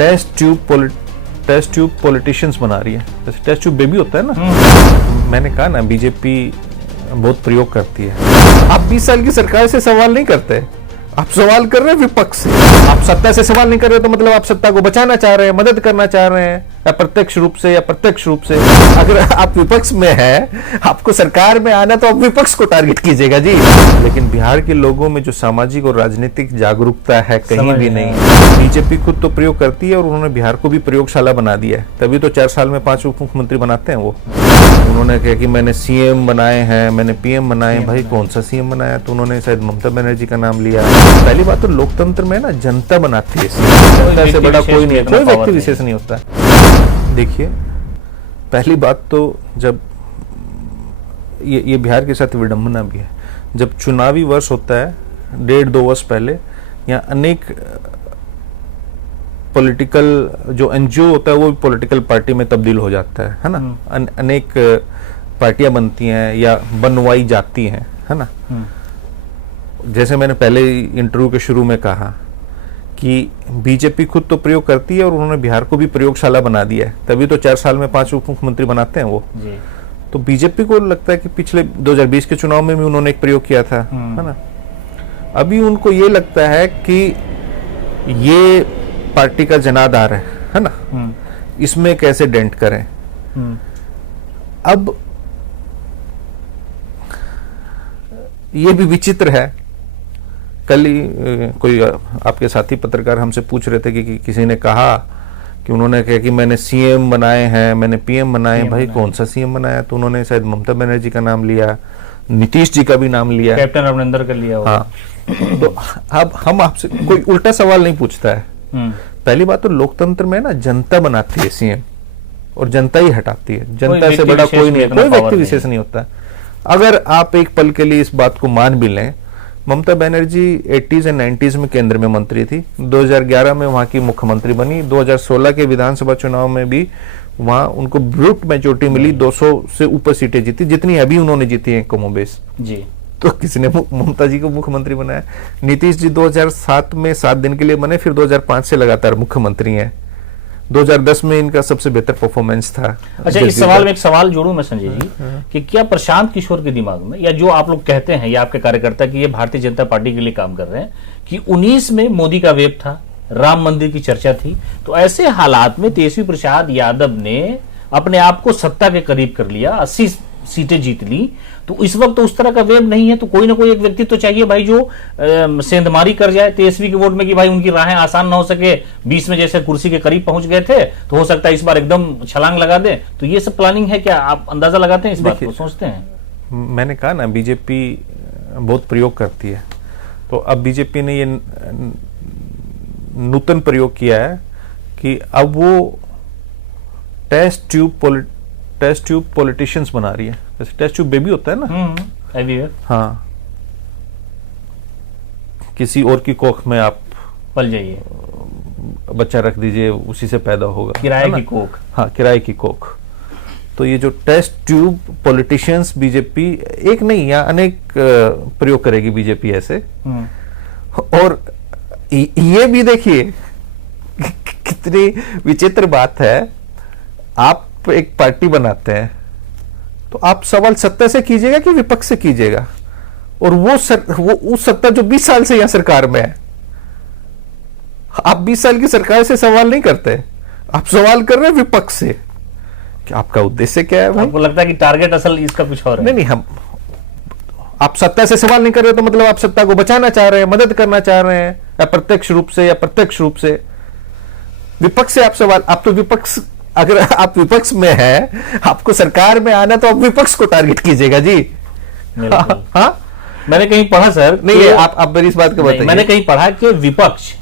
Test tube politicians बना रही है। जैसे टेस्ट ट्यूब बेबी होता है ना, मैंने कहा ना बीजेपी बहुत प्रयोग करती है। आप 20 साल की सरकार से सवाल नहीं करते, आप सवाल कर रहे हैं विपक्ष से। आप सत्ता से सवाल नहीं कर रहे तो मतलब आप सत्ता को बचाना चाह रहे हैं, मदद करना चाह रहे हैं, या प्रत्यक्ष रूप से या प्रत्यक्ष रूप से। अगर आप विपक्ष में हैं, आपको सरकार में आना तो आप विपक्ष को टारगेट कीजिएगा जी। लेकिन बिहार के लोगों में जो सामाजिक और राजनीतिक जागरूकता है कहीं भी नहीं। बीजेपी खुद तो प्रयोग करती है और उन्होंने बिहार को भी प्रयोगशाला बना दिया है, तभी तो 4 साल में 5 उप मुख्यमंत्री बनाते हैं वो। उन्होंने कहा कि मैंने सीएम बनाए हैं, मैंने पीएम बनाए। भाई कौन सा सीएम बनाया? तो उन्होंने शायद ममता बनर्जी का नाम लिया। पहली बात तो लोकतंत्र में ना जनता बनाती है, जनता से बड़ा कोई नहीं है, कोई व्यक्ति विशेष नहीं होता। देखिए पहली बात तो जब ये बिहार के साथ विडंबना भी है, जब चुनावी वर्ष होता है 1.5-2 वर्ष पहले यहाँ अनेक पॉलिटिकल जो एनजीओ होता है वो भी पॉलिटिकल पार्टी में तब्दील हो जाता है ना। अनेक पार्टियां बनती हैं या बनवाई जाती हैं, है ना। जैसे मैंने पहले इंटरव्यू के शुरू में कहा कि बीजेपी खुद तो प्रयोग करती है और उन्होंने बिहार को भी प्रयोगशाला बना दिया है, तभी तो 4 साल में 5 उप मुख्यमंत्री बनाते हैं वो जी। तो बीजेपी को लगता है कि पिछले 2020 के चुनाव में भी उन्होंने एक प्रयोग किया था, है ना। अभी उनको ये लगता है कि ये पार्टी का जनाधार है ना, इसमें कैसे डेंट करें। अब ये भी विचित्र है। कल ही कोई आपके साथी पत्रकार हमसे पूछ रहे थे कि किसी ने कहा कि उन्होंने कहा कि मैंने सीएम बनाए हैं, मैंने पीएम बनाए। भाई कौन सा सीएम बनाया? तो उन्होंने शायद ममता बनर्जी का नाम लिया, नीतीश जी का भी नाम लिया, कैप्टन अमरिंदर का लिया। हाँ। तो अब हम आपसे कोई उल्टा सवाल नहीं पूछता है। पहली बात तो लोकतंत्र में ना जनता बनाती है सीएम और जनता ही हटाती है, जनता से बड़ा कोई नहीं है, कोई व्यक्ति विशेष नहीं होता। अगर आप एक पल के लिए इस बात को मान भी लें, ममता बनर्जी 80s और 90s में केंद्र में मंत्री थी, 2011 में वहां की मुख्यमंत्री बनी, 2016 के विधानसभा चुनाव में भी वहां उनको ब्रूट मेजोरिटी मिली, 200 से ऊपर सीटें जीती, जितनी अभी उन्होंने जीती हैं कमोबेश जी। तो किसने ममता जी को मुख्यमंत्री बनाया? नीतीश जी 2007 में 7 दिन के लिए बने, फिर 2005 से लगातार मुख्यमंत्री हैं। 2010 में इनका सबसे बेहतर परफॉर्मेंस था। अच्छा, इस सवाल में एक सवाल जोड़ूं मैं संजय जी कि क्या प्रशांत किशोर के दिमाग में, या जो आप लोग कहते हैं या आपके कार्यकर्ता कि ये भारतीय जनता पार्टी के लिए काम कर रहे हैं, कि 19 में मोदी का वेव था, राम मंदिर की चर्चा थी, तो ऐसे हालात में तेजस्वी प्रसाद यादव ने अपने आप को सत्ता के करीब कर लिया, 80 सीटें जीत ली, तो इस वक्त तो उस तरह का वेव नहीं है, तो कोई ना कोई एक व्यक्ति तो चाहिए भाई जो सेंधमारी कर जाए तेजस्वी के वोट में कि भाई उनकी राहें आसान ना हो सके। 20 में जैसे कुर्सी के करीब पहुंच गए थे, तो हो सकता है इस बार एकदम छलांग लगा दे। तो ये सब प्लानिंग है क्या? आप अंदाजा लगाते हैं इस बात को, सोचते हैं? मैंने कहा ना बीजेपी बहुत प्रयोग करती है, तो अब बीजेपी ने ये नूतन प्रयोग किया है कि अब वो टेस्ट ट्यूब पॉलिटिशियंस बना रही है। जैसे टेस्ट ट्यूब बेबी होता है ना, हाँ, किसी और की कोख में आप पल जाइए, बच्चा रख दीजिए, उसी से पैदा होगा, किराए की कोख। हाँ, किराए की कोख। तो ये जो टेस्ट ट्यूब पॉलिटिशियंस बीजेपी एक नहीं, या अनेक प्रयोग करेगी बीजेपी ऐसे। और ये भी देखिए कितनी विचित्र बात है, आप एक पार्टी बनाते हैं तो आप सवाल सत्ता से कीजिएगा कि विपक्ष से कीजिएगा, और वो उस सत्ता जो 20 साल से यहां सरकार में है। आप 20 साल की सरकार से सवाल नहीं करते, आप सवाल कर रहे हैं विपक्ष से कि आपका उद्देश्य क्या है भाई? आपको लगता है कि टारगेट असल इसका कुछ और है? नहीं, हम आप सत्ता से सवाल नहीं कर रहे तो मतलब आप सत्ता को बचाना चाह रहे हैं, मदद करना चाह रहे हैं, या प्रत्यक्ष रूप से या प्रत्यक्ष रूप से। विपक्ष से आप सवाल, आप तो विपक्ष, अगर आप विपक्ष में हैं, आपको सरकार में आना तो आप विपक्ष को टारगेट कीजिएगा जी। हाँ, मैंने कहीं पढ़ा सर, नहीं आप मेरी इस बात को बताइए। मैंने कहीं पढ़ा कि विपक्ष,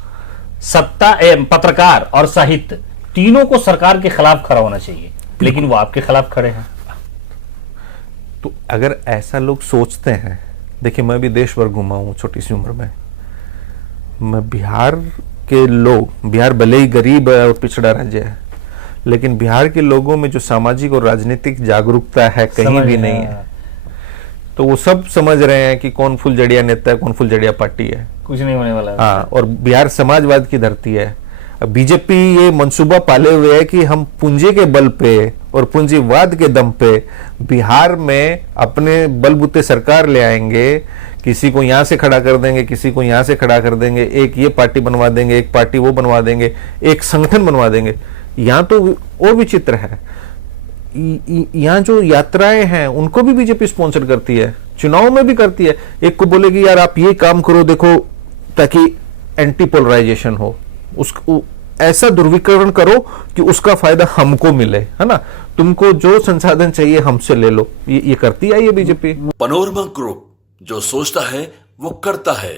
सत्ता, पत्रकार और साहित्य तीनों को सरकार के खिलाफ खड़ा होना चाहिए, लेकिन वो आपके खिलाफ खड़े हैं। तो अगर ऐसा लोग सोचते हैं, देखिए मैं भी देश भर घुमा हूं छोटी सी उम्र में, मैं बिहार के लोग, बिहार भले ही गरीब है और पिछड़ा राज्य है, लेकिन बिहार के लोगों में जो सामाजिक और राजनीतिक जागरूकता है कहीं भी नहीं है। तो वो सब समझ रहे हैं कि कौन फुलझड़िया नेता है, कौन फुलझड़िया पार्टी है, कुछ नहीं होने वाला है। हाँ, और बिहार समाजवाद की धरती है। बीजेपी ये मंसूबा पाले हुए है कि हम पूंजी के बल पे और पूंजीवाद के दम पे बिहार में अपने बलबूते सरकार ले आएंगे, किसी को यहां से खड़ा कर देंगे, किसी को यहां से खड़ा कर देंगे, एक ये पार्टी बनवा देंगे, एक पार्टी वो बनवा देंगे, एक संगठन बनवा देंगे। यहां तो और विचित्र है, यहां जो यात्राएं हैं उनको भी बीजेपी स्पॉन्सर करती है, चुनाव में भी करती है। एक को बोलेगी यार आप ये काम करो देखो ताकि एंटी पोलराइजेशन हो, ऐसा ध्रुवीकरण करो कि उसका फायदा हमको मिले, है ना, तुमको जो संसाधन चाहिए हमसे ले लो, ये करती है ये बीजेपी। पनोरमा ग्रुप, जो सोचता है वो करता है।